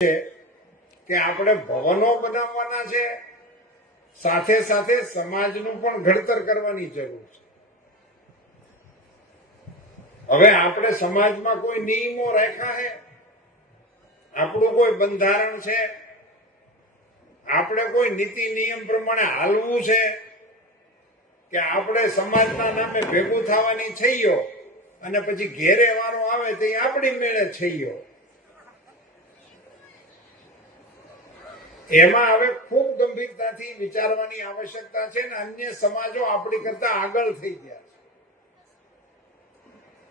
કે આપણે ભવનો બનાવવાના છે, સાથે સાથે સમાજનું પણ ઘડતર કરવાની જરૂર છે. હવે આપણે સમાજમાં કોઈ નિયમો રાખ્યા છે, આપણું કોઈ બંધારણ છે, આપણે કોઈ નીતિ નિયમ પ્રમાણે હાલવું છે કે આપણે સમાજના નામે ભેગું થવાની છઈયો અને પછી ઘેરે વારો આવે તો આપણી મેળે છઈયો. એમાં હવે ખૂબ ગંભીરતાથી વિચારવાની આવશ્યકતા છે ને અન્ય સમાજો આપણી કરતા આગળ થઈ ગયા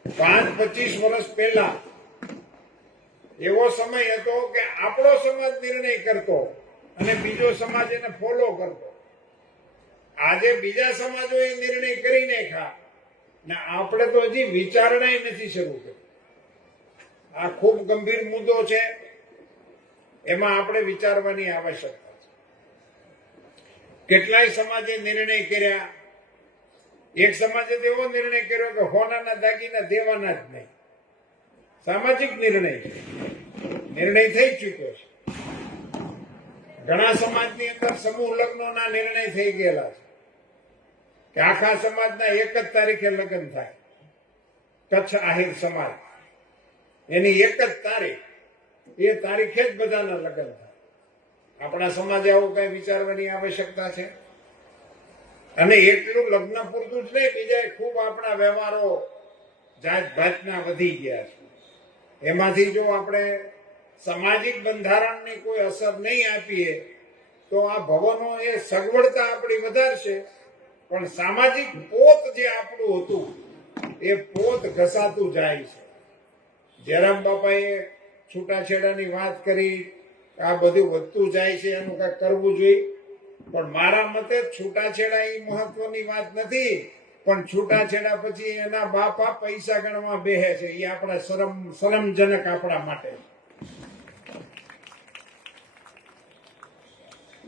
છે. 5-25 વર્ષ પહેલા એવો સમય હતો કે આપણો સમાજ નિર્ણય કરતો અને બીજો સમાજ એને ફોલો કરતો. આજે બીજા સમાજોએ નિર્ણય કરી નાખ્યા ને આપણે તો હજી વિચારણા નથી શરૂ કરી. આ ખૂબ ગંભીર મુદ્દો છે, એમાં આપણે વિચારવાની આવશ્યકતા છે. કેટલાય સમાજે નિર્ણય કર્યા. એક સમાજે એવો નિર્ણય કર્યો કે હોનાના દાગીના દેવાના જ નહીં. સામાજિક નિર્ણય થઈ ચૂક્યો છે. ઘણા સમાજની અંદર સમૂહ લગ્નોના નિર્ણય થઈ ગયેલા છે કે આખા સમાજના એક જ તારીખે લગ્ન થાય. કચ્છ આહિર સમાજ એની એક જ તારીખ, એ તારીખે જ બધાના લગ્ન થાય. આપણા સમાજે આવું કઈ વિચારવાની આવશ્યકતા છે. અને એટલું લગ્ન પૂરતું જ નહીં, બીજા ખૂબ આપણા વ્યવહારો જાત ભાતના વધી ગયા છે. એમાંથી જો આપણે સામાજિક બંધારણની કોઈ અસર નહીં આપીએ તો આ ભવનો એ સગવડતા આપણી વધારશે, પણ સામાજિક પોત જે આપણું હતું એ પોત ઘસાતું જાય છે. જયરામ બાપાએ છૂટાછેડાની વાત કરી, આ બધું વધતું જાય છે, એનું કંઈક કરવું જોઈએ. પણ મારા મતે છૂટાછેડા એ મહત્વની વાત નથી, પણ છૂટાછેડા પછી એના બાપા પૈસા ગણવા બેહે છે, એ આપણા શરમજનક આપણા માટે.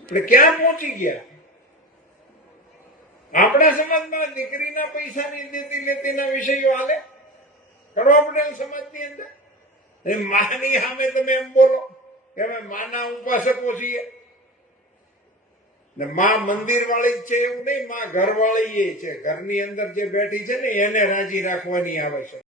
એટલે ક્યાં પહોંચી ગયા? આપણા સમાજમાં દીકરીના પૈસાની દેતી લેતીના વિષયો હાલે. કરવા પટેલ સમાજની અંદર માની સામે તમે એમ બોલો કે અમે માના ઉપાસકો છીએ ને માં મંદિર વાળી જ છે એવું નહીં, માં ઘર વાળી છે. ઘરની અંદર જે બેઠી છે ને એને રાજી રાખવાની આવે છે.